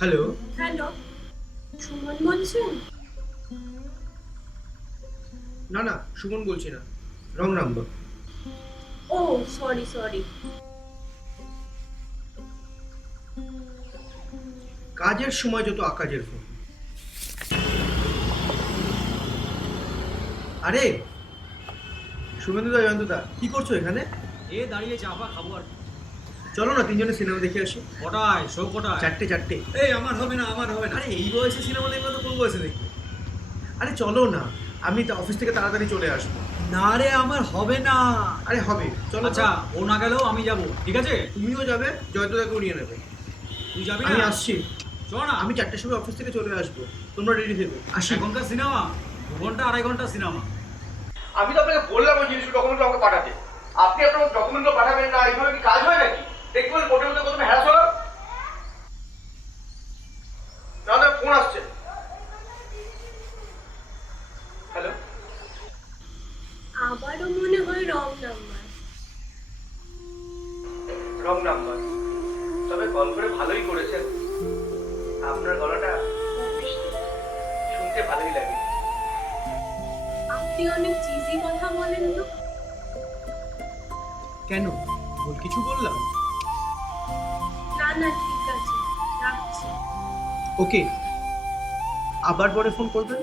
Hello. Hello, Suman বলছেন? না না, সুমন বলছি না, রং নাম্বার। ও সরি সরি। কাজের সময় যত আকাজের ফোন। আরে শুভেন্দুদা, জয়ন্তদা, কি করছো এখানে? দাঁড়িয়ে চাপা খাবো আর কি। চলো না তিনজনে সিনেমা দেখে আসি। কটায় শো কটায়? চারটে চারটে। এই আমার হবে না, আমার হবে না। আরে এই বয়সে সিনেমা দেখবে তো কোন বয়সে দেখবে? আরে চলো না, আমি তো অফিস থেকে তাড়াতাড়ি চলে আসবো। না রে, আমার হবে না। আরে হবে, চলো। আচ্ছা, ও না গেলেও আমি যাব, ঠিক আছে? তুমিও যাবে, জয়ন্তদাকেও নিয়ে নেবে। তুই যাবি আমি না? আসছি। চ না। আমি 4টের সময় অফিস থেকে চলে আসবো, তোমরা রেডি থেকো। আসি। এখনকার সিনেমা 2 ঘন্টা 2.5 ঘন্টা সিনেমা। আমি তো আপনাকে বললাম ওই জিনিসগুলো ডকুমেন্টগুলো আমাকে পাঠাতে। আপনি আপনার ডকুমেন্টগুলো পাঠাবেন না, এইভাবে কি কাজ হয় নাকি? দেখবেন কোর্টের মধ্যে কত হ্যারাস হলো। না ফোন আসছে। হ্যালো। আবারও মনে হয় রং নাম্বার। Wrong number? তবে কল করে ভালোই করেছেন। আপনার গলাটা খুব মিষ্টি, শুনতে ভালোই লাগে। আপনি অনেক চিজি কথা বলেন তো। কেন, ভুল কিছু বললাম? না না, ঠিক আছে, রাখছি। ওকে, আবার পরে ফোন করবেন।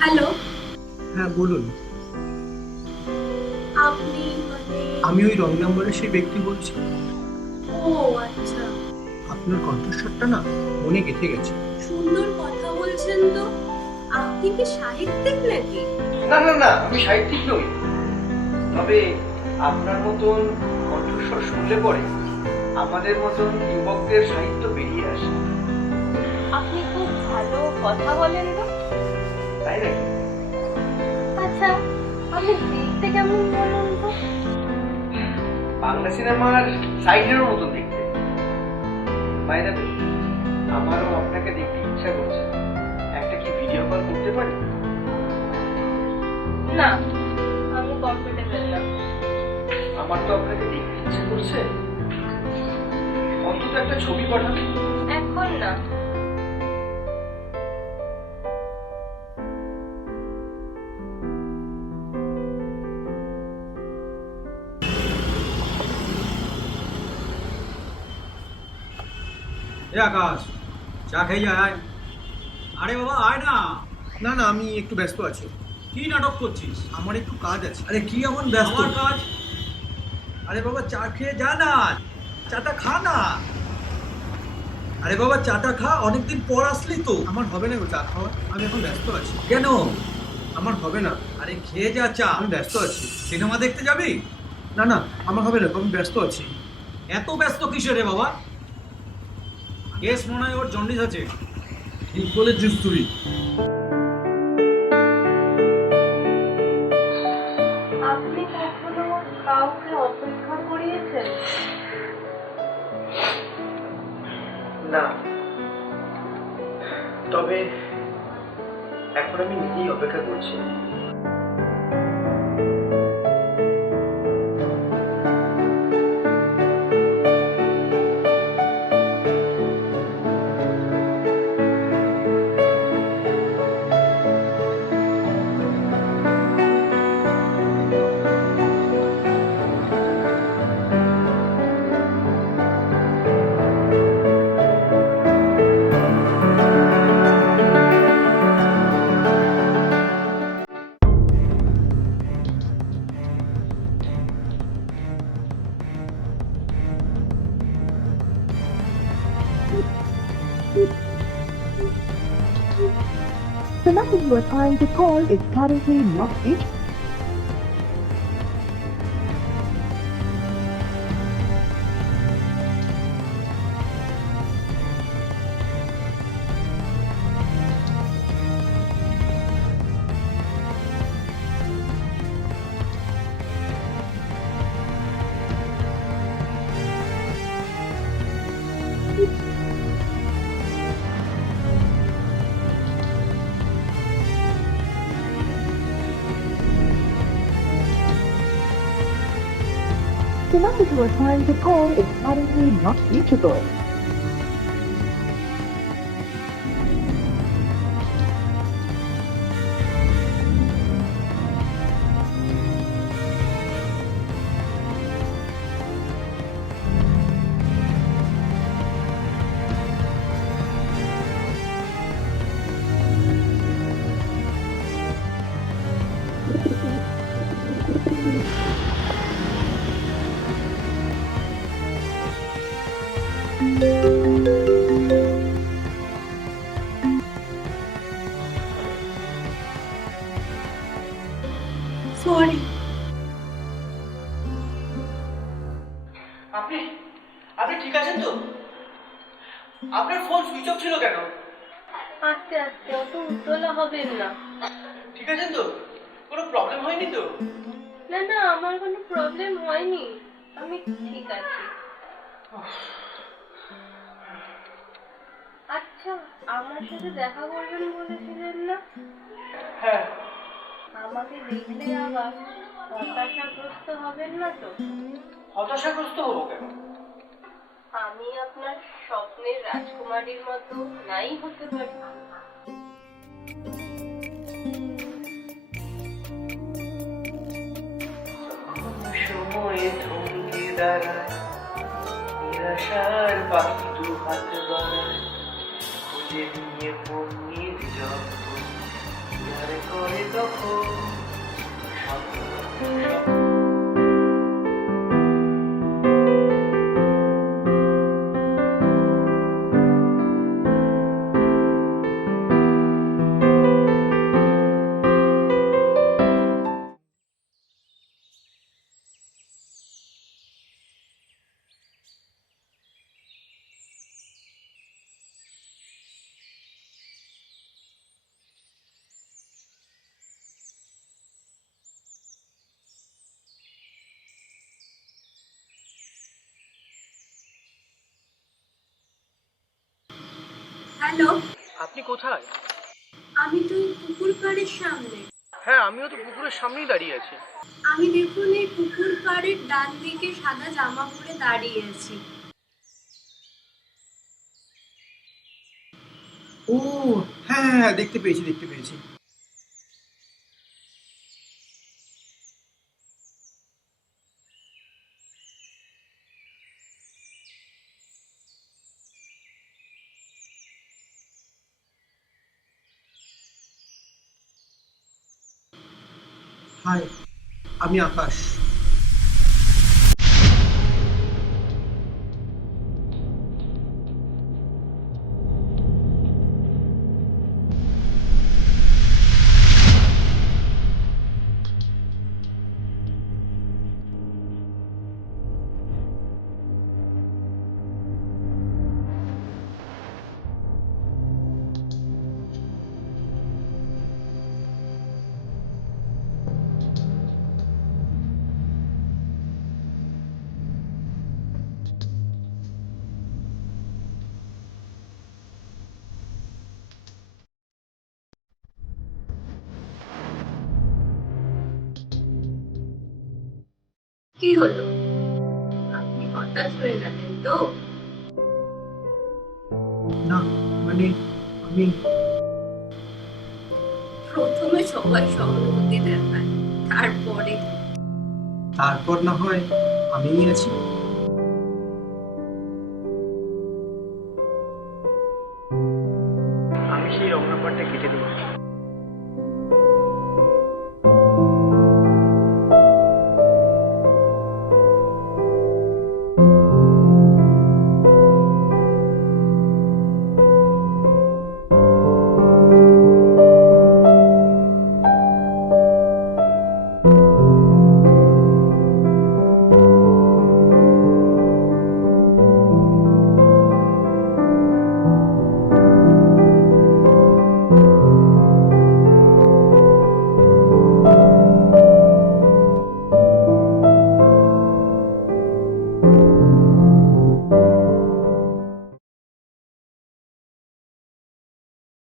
হ্যালো, হ্যাঁ বলুন। আপনি মানে? আমি ওই রং নাম্বারের সেই ব্যক্তি বলছি। ও আচ্ছা। আপনার কণ্ঠস্বরটা না মনে গেঁথে গেছে। সুন্দর কথা বলছেন তো। আপনি কি সাহিত্যিক নাকি? না না না, আমি সাহিত্যিক নই। তবে আপনার মতন কণ্ঠস্বর শুনলে পরে আমাদের মতন যুবকদের সাহিত্য বেরিয়ে আসে। আপনি খুব ভালো কথা বলেন তো। তাই নাকি? আচ্ছা, আপনি দেখতে কেমন বলুন তো? বাংলা সিনেমার সাইডেরও মতন দেখতে। বাইরে আমারও আপনাকে দেখতে ইচ্ছা করছে। একটা কি ভিডিও কল করতে পারি? না, আমি কমফোর্টেবল না। আমার তো আপনাকে দেখতে ইচ্ছে করছে। অন্তত একটা ছবি পাঠান। এখন না। এ আকাশ, চা খেয়ে যায়। আরে বাবা আয় না। না না, আমি একটু ব্যস্ত আছি। কি নাটক করছিস? আমার একটু কাজ আছে। আরে কি এমন ব্যস্ত? আমার কাজ? আরে বাবা চা খেয়ে যা না, চাটা খা না। আরে বাবা চাটা খা, অনেকদিন পর আসলি তো। আমার হবে না গো চা খাওয়া, আমি এখন ব্যস্ত আছি। কেন? আমার হবে না। আরে খেয়ে যা চা। আমি ব্যস্ত আছি। সিনেমা দেখতে যাবি? না না, আমার হবে না, আমি ব্যস্ত আছি। এত ব্যস্ত কিসের রে বাবা? কেস মনে হয় ওর জন্ডিস আছে। ঠিক বলেছিস তুই। আপনি কখনো কাউকে অপেক্ষা করিয়েছেন? না, তবে এখন আমি নিজেই অপেক্ষা করছি। The number you are trying to call is currently not reached. The number you are trying to call is currently not reachable. Sorry. আপনি আপনি ঠিক আছেন তো? আপনার ফোন সুইচ অফ ছিল কেন? আস্তে আস্তে, অত উত্তলা হবেন না। ঠিক আছেন তো? কোনো প্রবলেম হয়নি তো? না না, আমার কোনো প্রবলেম হয়নি, আমি ঠিক আছি। আচ্ছা, আমার সাথে দেখা করবেন বলেছিলেন না? হ্যাঁ। আমাকে দেখলে আবার হতাশাগ্রস্ত হবেন না তো? হতাশাগ্রস্ত হবো কেন? আমি আপনার স্বপ্নের রাজকুমারীর মতো নাই হতে পারি। সময়ে থমকে দাঁড়ায়, নিরাশার পাখি দু হাত বাড়ায়, খুঁজে নিয়ে মনির যখন ধারে করে তখন হ্যালো, আপনি কোথায়? আমি তো এই পুকুর পাড়ের সামনে। হ্যাঁ, আমিও তো পুকুরের সামনেই দাঁড়িয়ে আছি। আমি দেখুন এই পুকুর পাড়ের ডান দিকে সাদা জামা পরে দাঁড়িয়ে আছি। ও হ্যাঁ হ্যাঁ, দেখতে পেয়েছি দেখতে পেয়েছি। হাই, আমি আকাশ। কি হলো, আপনি হতাশ হয়ে গেলেন তো? না মানে আমি প্রথমে সবাই সহানুভূতি দেখায়, তারপর না হয় আমিই আছি। আমি সেই রং নাম্বারটা কেটে দেবো।